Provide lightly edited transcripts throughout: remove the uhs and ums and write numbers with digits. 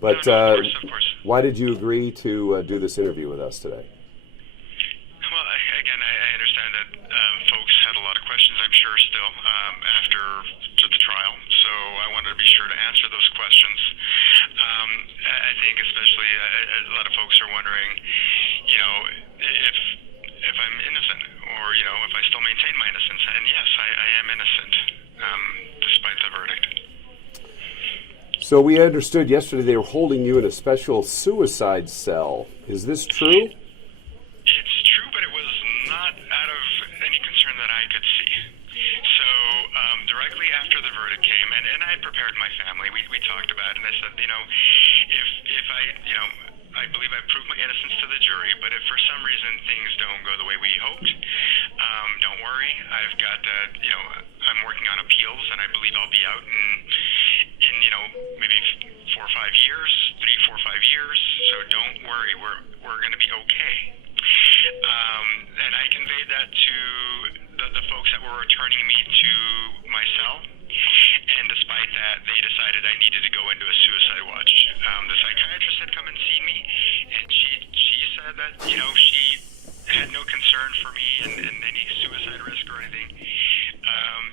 But No, of course. why did you agree to do this interview with us today? Well, again, I understand that folks had a lot of questions, I'm sure, still after the trial. So I wanted to be sure to answer those questions. I think especially a lot of folks are wondering, if I'm innocent, or if I still maintain my innocence. And yes, I am innocent, despite the verdict. So we understood yesterday they were holding you in a special suicide cell. Is this true? It's true, but it was not out of any concern that I could see. So directly after the verdict came, and I had prepared my family, we talked about it, and I said, if I believe I proved my innocence to the jury, but if for some reason things don't go the way we hoped, don't worry. I've got, I'm working on appeals, and I believe I'll be out in maybe 4 or 5 years, 3, 4, 5 years. So don't worry, we're going to be okay. And I conveyed that to the folks that were returning me to my cell. And despite that, they decided I needed to go into a suicide watch. The psychiatrist had come and seen me, and she said that, she had no concern for me and any suicide risk or anything.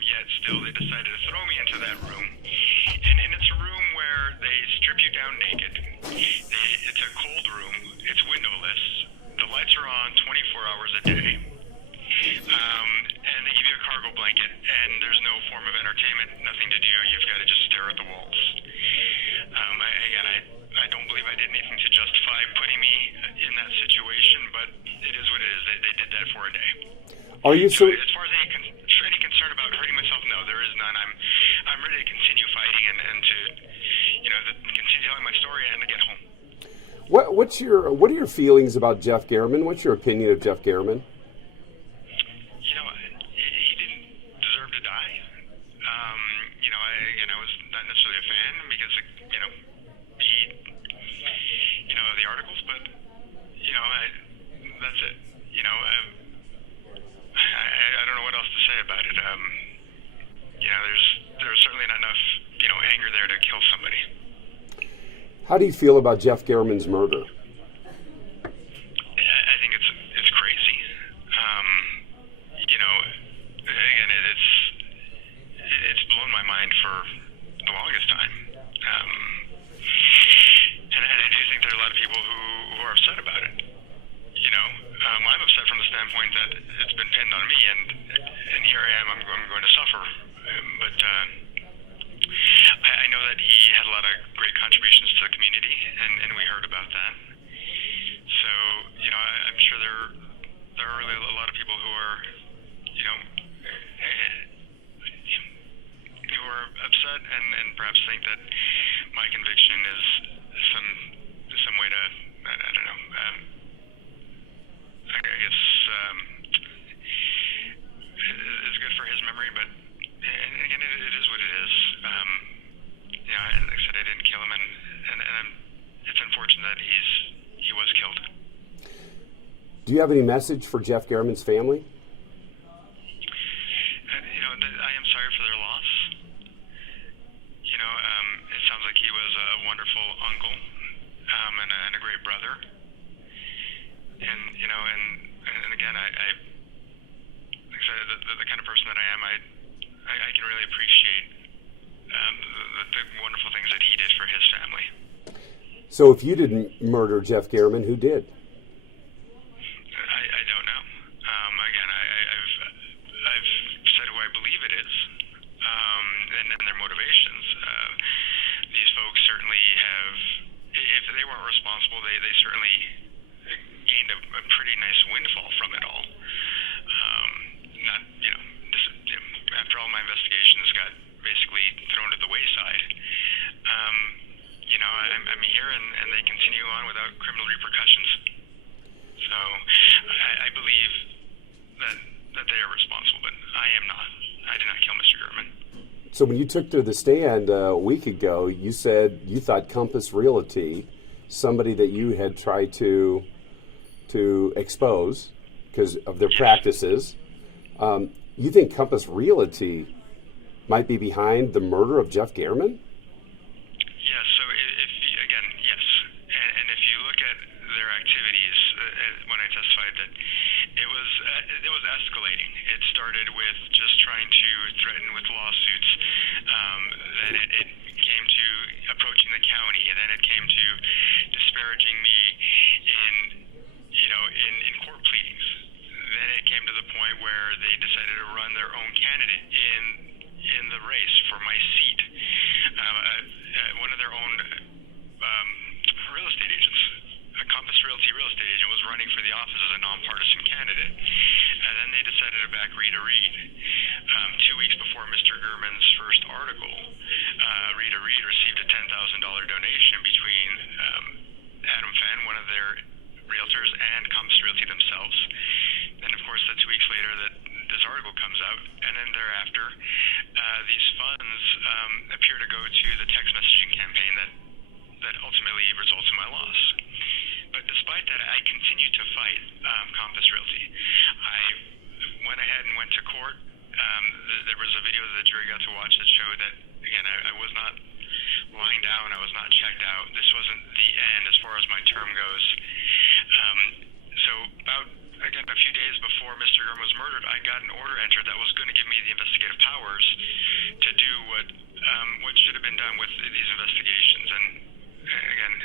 Yet still they decided to throw me into that room. And it's a room where they strip you down naked. It's a cold room. It's windowless. The lights are on 24 hours a day. And they give you a cargo blanket, and there's no form of entertainment, nothing to do. You've got to just stare at the walls. I don't believe I did anything to justify putting me in that situation, but it is what it is. They did that for a day. Are you so? As far as any concern about hurting myself, no, there is none. I'm ready to continue fighting and to continue telling my story and to get home. What are your feelings about Jeff Garriman? What's your opinion of Jeff Garriman? He didn't deserve to die. I was not necessarily a fan because he the articles, but that's it. I don't know what else to say about it. There's certainly not enough anger there to kill somebody. How do you feel about Jeff Garriman's murder? I think it's crazy. Again, it's blown my mind for the longest time. And I do think there are a lot of people who are upset about it. I'm upset from the standpoint that it's been pinned on me, and here I am. I'm going to suffer. But I know that he had a lot of great contributions to the community, and we heard about that. So I'm sure there are really a lot of people who are who are upset and perhaps think that my conviction is some way to I don't know. I guess it's good for his memory, but again, it is what it is. Like I said, I didn't kill him, and it's unfortunate that he was killed. Do you have any message for Jeff Garriman's family? I am sorry for their loss. It sounds like he was a wonderful uncle and a great brother. And again, I like I said, the kind of person that I am, I can really appreciate the wonderful things that he did for his family. So if you didn't murder Jeff Garriman, who did? I don't know. Again, I've said who I believe it is, and their motivations. These folks certainly have, if they weren't responsible, they certainly gained a pretty nice windfall from it all. After all my investigations got basically thrown to the wayside, I'm here and they continue on without criminal repercussions. So I believe that they are responsible, but I am not. I did not kill Mr. Garriman. So when you took to the stand a week ago, you said you thought Compass Realty, somebody that you had tried to expose because of their practices, you think Compass Realty might be behind the murder of Jeff Garriman? Yes. So if again, started with just trying to threaten with lawsuits. Then it came to approaching the county, and then it came to disparaging me in court pleadings. Then it came to the point where they decided to run their own candidate in the race for my seat. One of their own real estate agents, a Compass Realty real estate agent, was running for the office as a nonpartisan candidate. And then they decided to back Rita Reed. 2 weeks before Mr. Gurman's first article, Rita Reed received a $10,000 donation between Adam Fenn, one of their realtors, and Compass Realty themselves. Then, of course, 2 weeks later, this article comes out, and then thereafter, these funds appear to go to the text messaging campaign that ultimately results in my loss. But despite that, I continued to fight Compass Realty. I went ahead and went to court. There was a video that the jury got to watch that showed that, again, I was not lying down. I was not checked out. This wasn't the end as far as my term goes. So about, again, a few days before Mr. Gurman was murdered, I got an order entered that was going to give me the investigative powers to do what should have been done with these investigations. And again,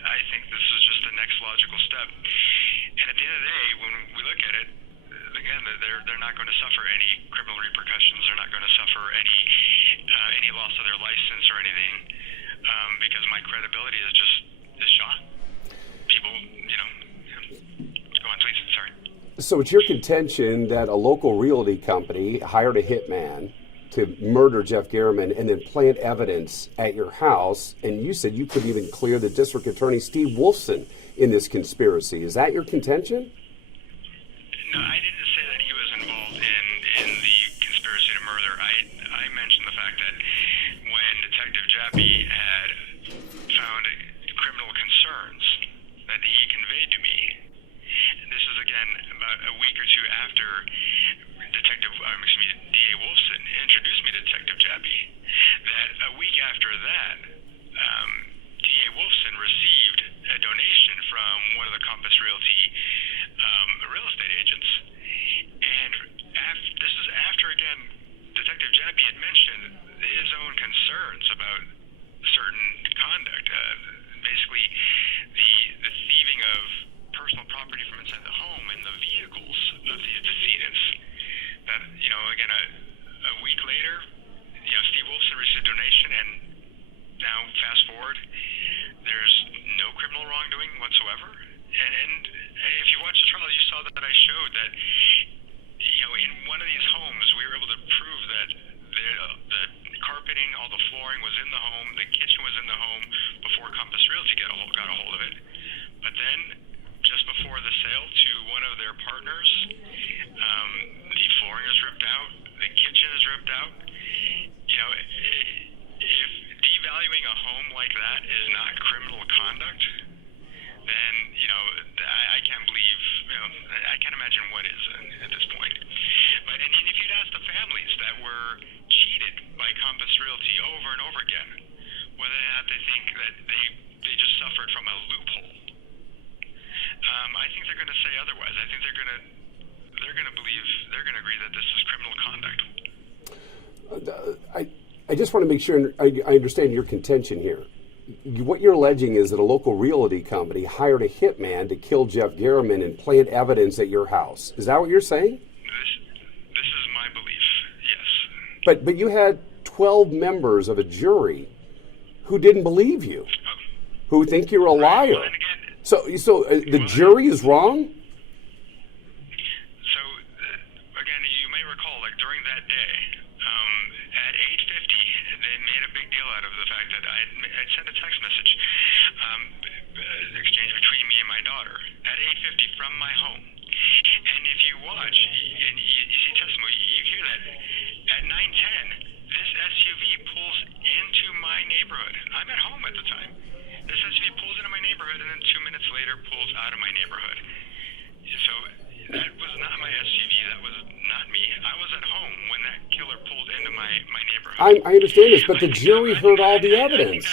I think this is just the next logical step. And at the end of the day, when we look at it, again, they're not going to suffer any criminal repercussions. They're not going to suffer any loss of their license or anything, because my credibility is shot. People, go on, please. Sorry. So it's your contention that a local realty company hired a hitman to murder Jeff Garriman and then plant evidence at your house, and you said you couldn't even clear the district attorney, Steve Wolfson, in this conspiracy. Is that your contention? No, I didn't say that he was involved in the conspiracy to murder. I mentioned the fact that when Detective Jappy had found criminal concerns that he conveyed to me, and this is again about a week or two after DA Wolfson introduced me to Detective Jappy, that a week after that, DA Wolfson received a donation from one of the Compass Realty real estate agents. And this is after, again, Detective Jappy had mentioned his own concerns about certain conduct. Basically, the thieving of personal property from inside the home and the vehicles of these decedents. That, again, a week later, Steve Wolfson received a donation, and now fast forward, there's no criminal wrongdoing whatsoever. And if you watch the trial, you saw that I showed that, in one of these homes, we were able to prove that the carpeting, all the flooring was in the home, the kitchen was in the home before Compass Realty got a hold of it. But then, just before the sale to one of their partners, the flooring is ripped out, the kitchen is ripped out. If devaluing a home like that is not criminal conduct, then I can't believe, I can't imagine what is at this point. But and if you'd ask the families that were cheated by Compass Realty over and over again, whether or not they think that they just suffered from a loophole, I think they're going to say otherwise. I think they're going to believe, they're going to agree that this is criminal conduct. I just want to make sure I understand your contention here. What you're alleging is that a local realty company hired a hitman to kill Jeff Garriman and plant evidence at your house. Is that what you're saying? This is my belief, yes. But you had 12 members of a jury who didn't believe you, who think you're a liar. Well, again, so the jury is wrong? So, again, you may recall, during that day, at 8:50, they made a big deal out of the fact that I'd sent a text message exchange between me and my daughter at 8:50 from my home. And if you watch and you see testimony, you hear that at 9:10, this SUV pulls into my neighborhood. I'm at home at the time. This SUV pulls into my neighborhood, and then 2 minutes later pulls out of my neighborhood. So that was not my SUV. That was not me. I was at home when that killer pulled into my neighborhood. I understand this, but the jury heard all the evidence.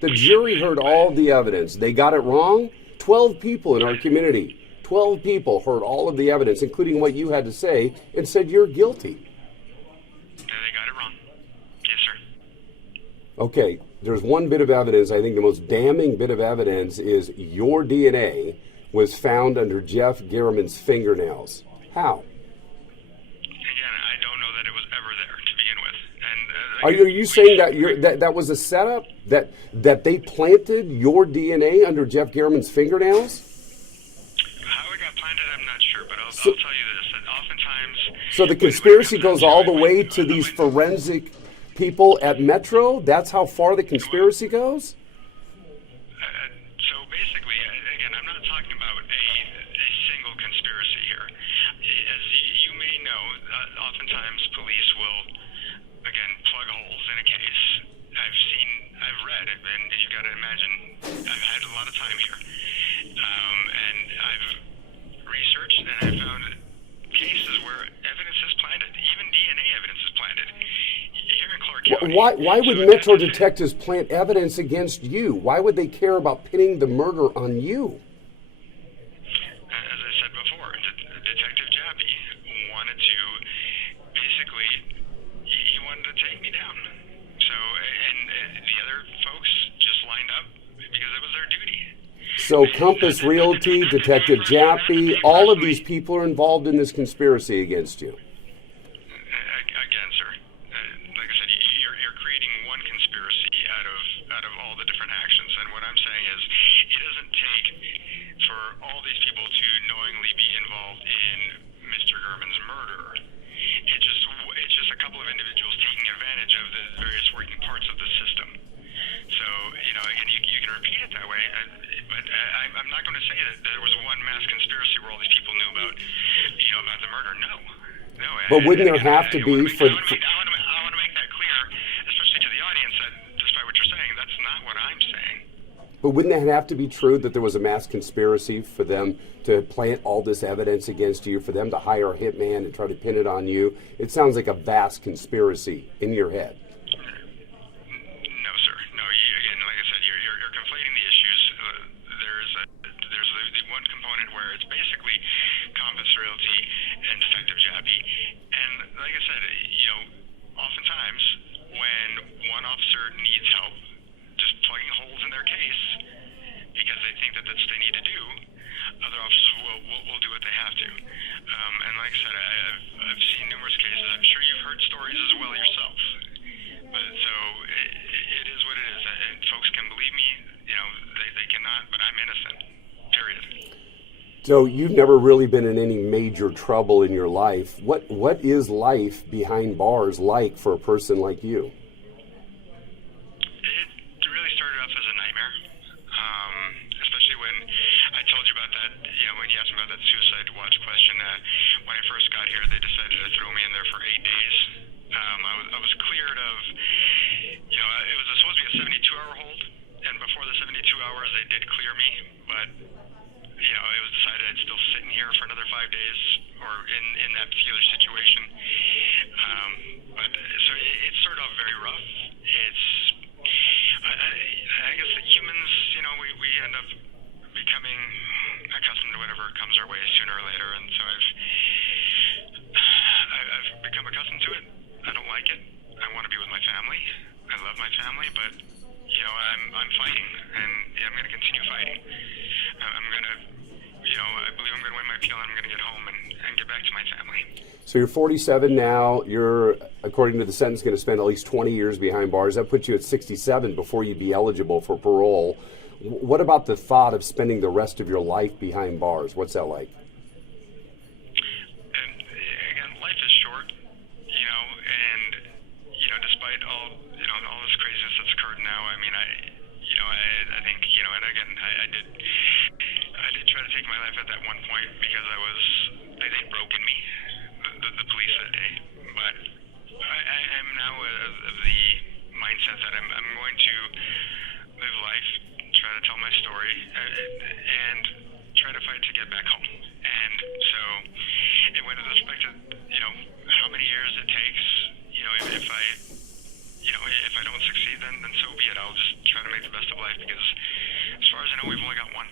The jury heard all the evidence. They got it wrong. 12 people in our community 12 people heard all of the evidence, including what you had to say, and said you're guilty. They got it wrong. Yes, sir. Okay, there's one bit of evidence. I think the most damning bit of evidence is your DNA was found under Jeff Garriman's fingernails. How? Again, I don't know that it was ever there to begin with. And Are you saying that was a setup? That they planted your DNA under Jeff Garriman's fingernails? How it got planted, I'm not sure, but I'll tell you this, that oftentimes... So the conspiracy goes all the way to these forensic people at Metro? That's how far the conspiracy goes? So basically, again, I'm not talking about a single conspiracy here. As you may know, oftentimes police will, again, plug holes in a case. I've read, and you got to imagine, I've had a lot of time here, and I've researched, and I've found cases where evidence is planted, even DNA evidence is planted. Here in Clark County. Why would Metro detectives plant evidence against you? Why would they care about pinning the murder on you? As I said before, Detective Jappy wanted to, basically, he wanted to take me down. So, and the other folks just lined up because it was their duty. So Compass Realty, Detective Jappy, all of these people are involved in this conspiracy against you. Again, sir, like I said, you're creating one conspiracy out of all the different actions. And what I'm saying is, it doesn't take for all these people to knowingly be involved in Mr. Garriman's murder. It's just a couple of individuals taking advantage of the various working parts of the system. So, again, you can repeat it that way, but I'm not going to say that there was one mass conspiracy where all these people knew about the murder. No. But wouldn't there have to be for... I want to make that clear, especially to the audience, that despite what you're saying, that's not what I'm saying. But wouldn't that have to be true, that there was a mass conspiracy for them to plant all this evidence against you, for them to hire a hitman and try to pin it on you? It sounds like a vast conspiracy in your head. No, sir. No, again, like I said, you're conflating the issues. There's the one component where it's basically Compass Realty and Detective Jappy. And like I said, oftentimes when one officer needs help, just plugging holes in their case because they think that that's what they need to do, other officers will do what they have to. And like I said, I've seen numerous cases. I'm sure you've heard stories as well yourself. But so it is what it is. And folks can believe me, they cannot, but I'm innocent, period. So you've never really been in any major trouble in your life. What is life behind bars like for a person like you? It really started off as a nightmare, especially when I told you about that, when you asked me about that suicide watch question. When I first got here, they decided to throw me in there for 8 days. I was cleared of, it was supposed to be a 72-hour hold, and before the 72 hours, they did clear me, but it was decided I'd still sit in here for another 5 days, or in that particular situation. But so it started off very rough. I guess that humans, we end up becoming accustomed to whatever comes our way sooner or later, and so I've become accustomed to it. I don't like it. I want to be with my family. I love my family, but I'm fighting, and I'm going to continue fighting. I'm going to, I believe I'm going to win my appeal, and I'm going to get home and get back to my family. So you're 47 now. You're, according to the sentence, going to spend at least 20 years behind bars. That puts you at 67 before you'd be eligible for parole. What about the thought of spending the rest of your life behind bars? What's that like? And again, life is short, and despite all this craziness that's occurred now, I mean, I think, and again, I did try to take my life at that one point because they'd broken me, the police that day. But I am now of the mindset that I'm going to live life, try to tell my story, and try to fight to get back home. And so, with respect to how many years it takes, if I don't succeed, then so be it. I'll just try to make the best of life because, as far as I know, we've only got one.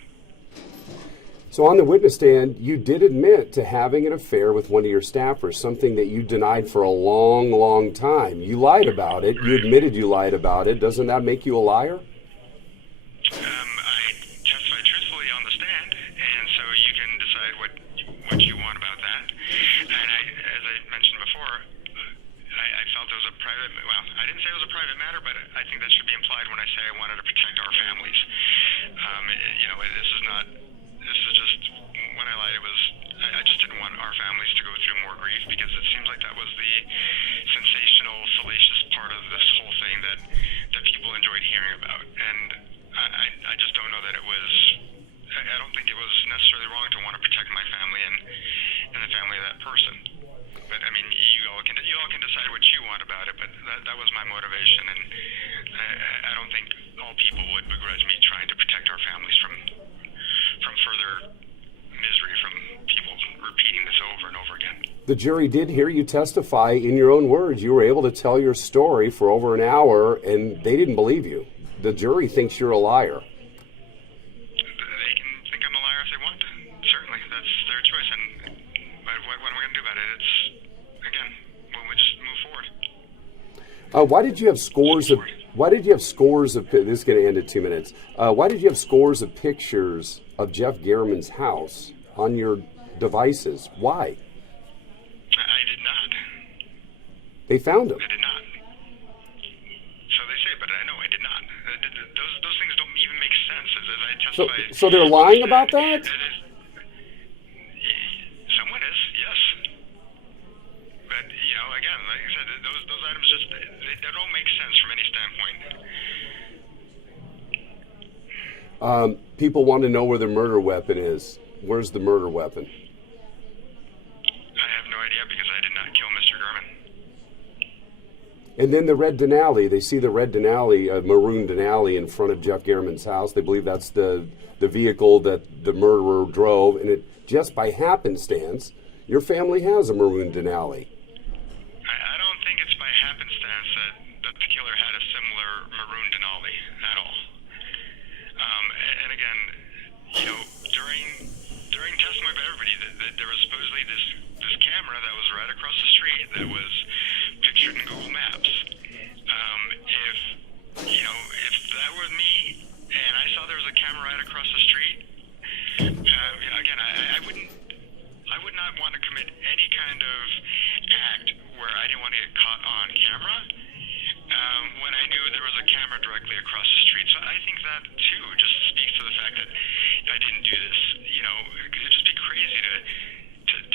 So on the witness stand, you did admit to having an affair with one of your staffers, something that you denied for a long, long time. You lied about it. You admitted you lied about it. Doesn't that make you a liar? I testified truthfully on the stand, and so you can decide what you want about that. And as I mentioned before, I felt it was a private. Well, I didn't say it was a private matter, but I think that should be implied when I say I wanted to protect our families. This is not. This is just when I lied. It was. I just didn't want our families to go through more grief because it seems like that was the sensational, salacious part of this whole thing that people enjoyed hearing about. And I just don't know that it was. I don't think it was necessarily wrong to want to protect my family and the family of that person. But I mean, you all can decide what you want about it. But that was my motivation, and I don't think all people would begrudge me trying to protect our families from further misery from people repeating this over and over again. The jury did hear you testify in your own words. You were able to tell your story for over an hour, and they didn't believe you. The jury thinks you're a liar. They can think I'm a liar if they want. Certainly, that's their choice. And what am I going to do about it? It's, again, we'll just move forward. Why did you have scores of? This is going to end in 2 minutes. Why did you have scores of pictures of Jeff Garriman's house on your devices? Why? I did not. They found him. I did not. So they say, but I know I did not. Those things don't even make sense. As I testified. So they're lying about that? Someone is, yes. But again, like I said, those items just they don't make sense from any standpoint. People want to know where the murder weapon is. Where's the murder weapon? I have no idea because I did not kill Mr. Garman. And then the red Denali. They see the red Denali, maroon Denali, in front of Jeff Garriman's house. They believe that's the vehicle that the murderer drove. And it just by happenstance, your family has a maroon Denali. I don't think it's by happenstance that the killer had a similar maroon Denali at all. And again, during testimony by everybody, there was supposedly this camera that was right across the street that was pictured in Google Maps. If that were me and I saw there was a camera right across the street, again, I would not want to commit any kind of act where I didn't want to get caught on camera when I knew there was a camera directly across the street. So I think that too just speaks to the fact that I didn't do this. It'd just be crazy to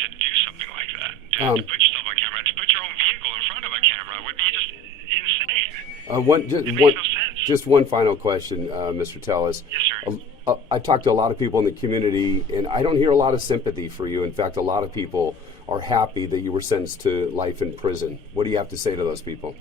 do something like that. To put yourself on camera, to put your own vehicle in front of a camera would be just insane. It makes no sense. Just one final question, Mr. Tellis. Yes, sir. I talk to a lot of people in the community, and I don't hear a lot of sympathy for you. In fact, a lot of people are happy that you were sentenced to life in prison. What do you have to say to those people?